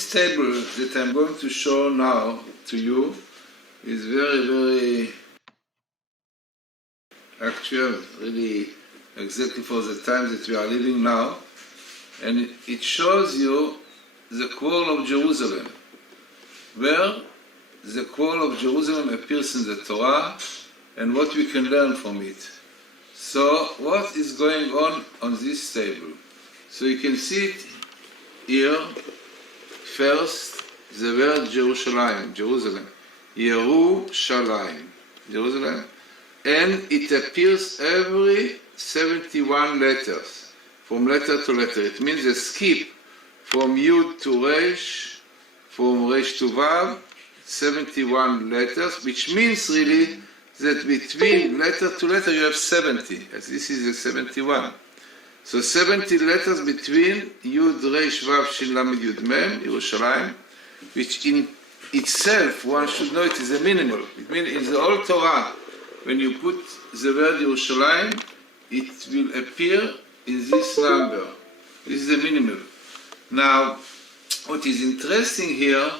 this table that I'm going to show now to you is very, very actual, really exactly for the time that we are living now. And it shows you the quarrel of Jerusalem, where the quarrel of Jerusalem appears in the Torah and what we can learn from it. So what is going on this table? So you can see it here. First, the word Jerusalem, Yerushalayim, Jerusalem, and it appears every 71 letters, from letter to letter. It means a skip from Yud to Resh, from Resh to Vav, 71 letters, which means really that between letter to letter you have 70, as this is a 71. So 70 letters between Yud, Resh, Vav, Shin, Lamed, Yud, Mem, Yerushalayim, which in itself, one should know, it is a minimal. It means in the whole Torah, when you put the word Yerushalayim, it will appear in this number. This is a minimal. Now, what is interesting here,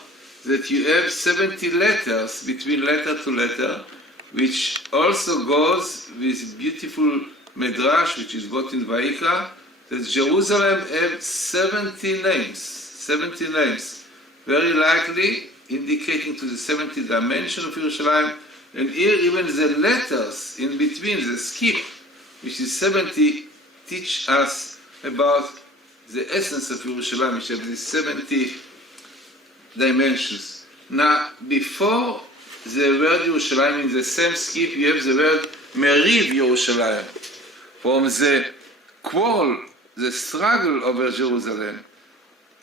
that you have 70 letters between letter to letter, which also goes with beautiful Medrash, which is got in Vayikra, that Jerusalem have 70 names. 70 names. Very likely indicating to the 70 dimension of Yerushalayim. And here even the letters in between, the skip, which is 70, teach us about the essence of Yerushalayim, which have these 70 dimensions. Now, before the word Yerushalayim, in the same skip, you have the word Meriv Yerushalayim. From the quarrel, the struggle over Jerusalem,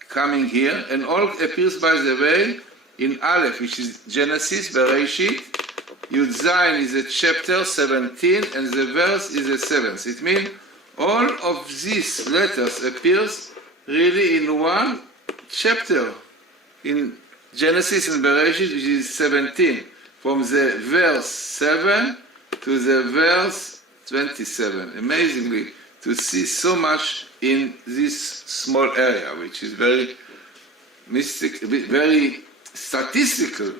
coming here, and all appears, by the way, in Aleph, which is Genesis, Bereshit. Yud Zayin is a chapter 17, and the verse is the 7th. It means all of these letters appears really in one chapter, in Genesis and Bereshit, which is 17, from the verse 7 to the verse 27. Amazingly, to see so much in this small area, which is very mystic, very statistical.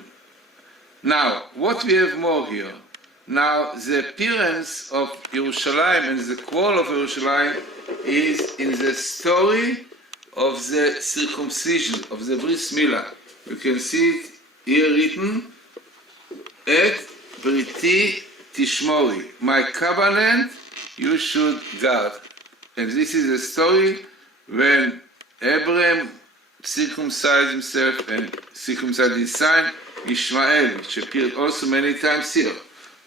Now, what we have more here? Now, the appearance of Yerushalayim and the quarrel of Yerushalayim is in the story of the circumcision, of the Bris Milah. You can see it here written, Et Briti Tishmori, my covenant you should guard. And this is a story when Abraham circumcised himself and circumcised his son Ishmael, which appeared also many times here.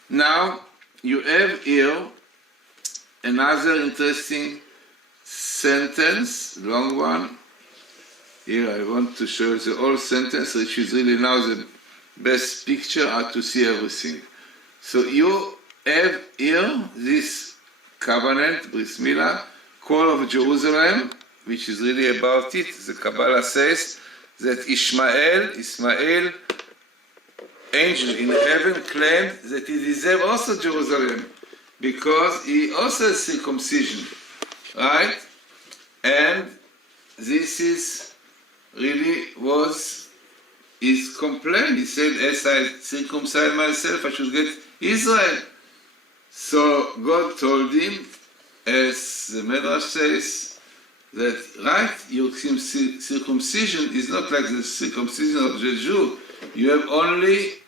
Now you have here another interesting sentence, long one. Here I want to show you the whole sentence, which is really now the best picture how to see everything. So you have here this covenant, Bris Milah, call of Jerusalem, which is really about it. The Kabbalah says that Ismael, angel in heaven, claimed that he deserved also Jerusalem, because he also has circumcision, right? And this is really was his complaint. He said, as I circumcise myself, I should get Israel. So God told him, as the Medrash says, that right, your circumcision is not like the circumcision of the Jew. You have only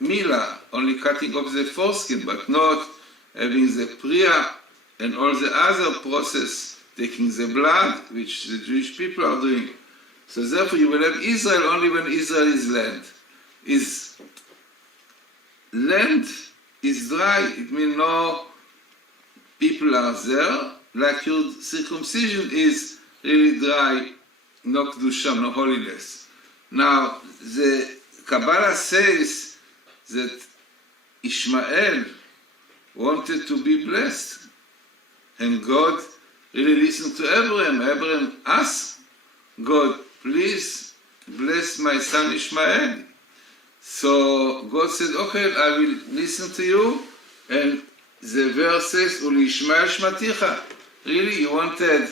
milah, only cutting off the foreskin, but not having the priya and all the other process, taking the blood, which the Jewish people are doing. So therefore you will have Israel only when Israel is land. Land is dry, it means no people are there, like your circumcision is really dry, no kedusha, no holiness. Now, the Kabbalah says that Ishmael wanted to be blessed, and God really listened to Abraham. Abraham asked God, please bless my son Ishmael. So God said, okay, I will listen to you. And the verse says, Uli Ishmael Shmaticha. Really, you wanted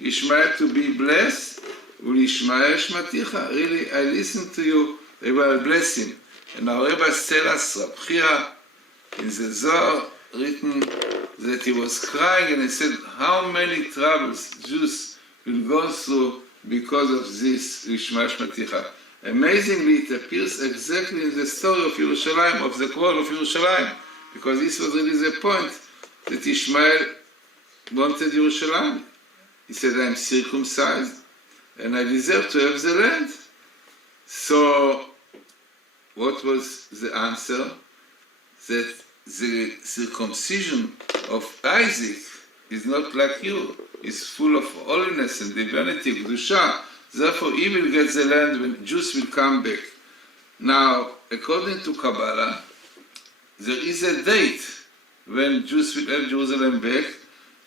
Ishmael to be blessed? ולשמעאל שמעתיך. Really, I listen to you, Rabbi, I'll bless him. And our rabbis tell us, Rab Chira, in the Zohar, written that he was crying and he said, how many troubles Jews will go through because of this Lishma Shmaticha. Amazingly, it appears exactly in the story of Yerushalayim, of the quarrel of Yerushalayim, because this was really the point that Ishmael wanted Yerushalayim. He said, I'm circumcised and I deserve to have the land. So, what was the answer? That the circumcision of Isaac is not like you. It's full of holiness and divinity, Kedusha. Therefore, he will get the land when Jews will come back. Now, according to Kabbalah, there is a date when Jews will have Jerusalem back,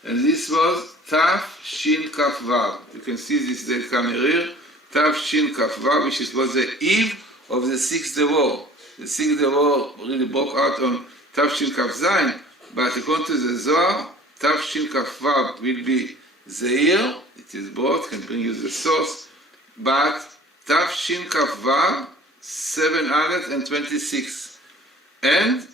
and this was Tav Shin Kaf Vav. You can see this date coming here, Tav Shin Kaf Vav, which was the eve of the Sixth War. The Sixth War really broke out on Tav Shin Kaf Zayin, but according to the Zohar, Tav Shin Kaf Vav will be the year, it is brought, can bring you the source, but Tav Shin Kaf Vav 726. And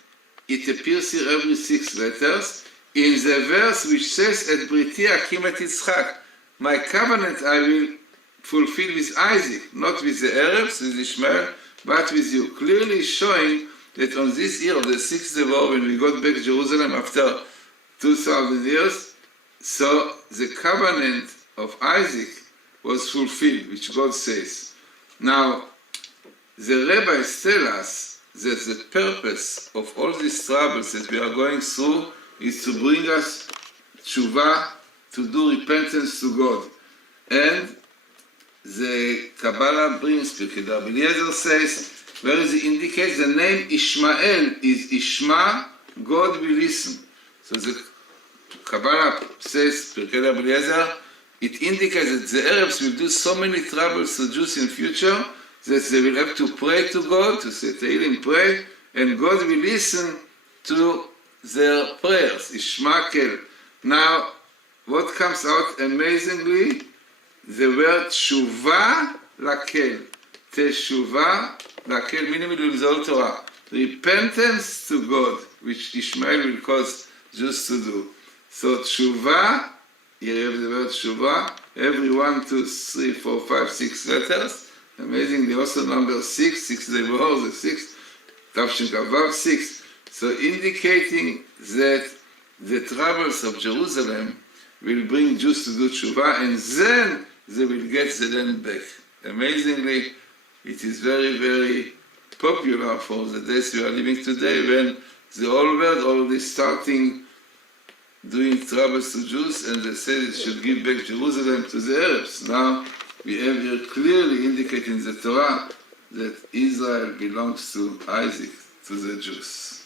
it appears here every 6 letters in the verse which says, Et Briti Akim et Yitzchak, my covenant I will fulfill with Isaac, not with the Arabs, with Ishmael, but with you. Clearly showing that on this year of the 6th war, when we got back to Jerusalem after 2,000 years, so the covenant of Isaac was fulfilled, which God says. Now, the rabbis tell us that the purpose of all these troubles that we are going through is to bring us tshuva, to do repentance to God. And the Kabbalah brings, Pirkei Rabbi Eliezer says, where it indicates the name Ishmael is Ishma, God will listen. So the Kabbalah says, Pirkei Rabbi Eliezer, it indicates that the Arabs will do so many troubles to Jews in future that they will have to pray to God, to say Tehillim, pray, and God will listen to their prayers, Ishmael. Now, what comes out amazingly? The word Tshuva Lakel. Teshuvah Lakel, meaning in the Old Torah. Repentance to God, which Ishmael will cause Jews to do. So Tshuva, here you have the word Tshuva, every 1, 2, 3, 4, 5, 6 letters. Amazingly, also number 6, 6 Deborah, the 6, Tavshin Kavav, 6. So indicating that the troubles of Jerusalem will bring Jews to do Tshuva, and then they will get the land back. Amazingly, it is very, very popular for the days we are living today, when the whole world already starting doing troubles to Jews, and they said it should give back Jerusalem to the Arabs. Now, we have here clearly indicating in the Torah that Israel belongs to Isaac, to the Jews.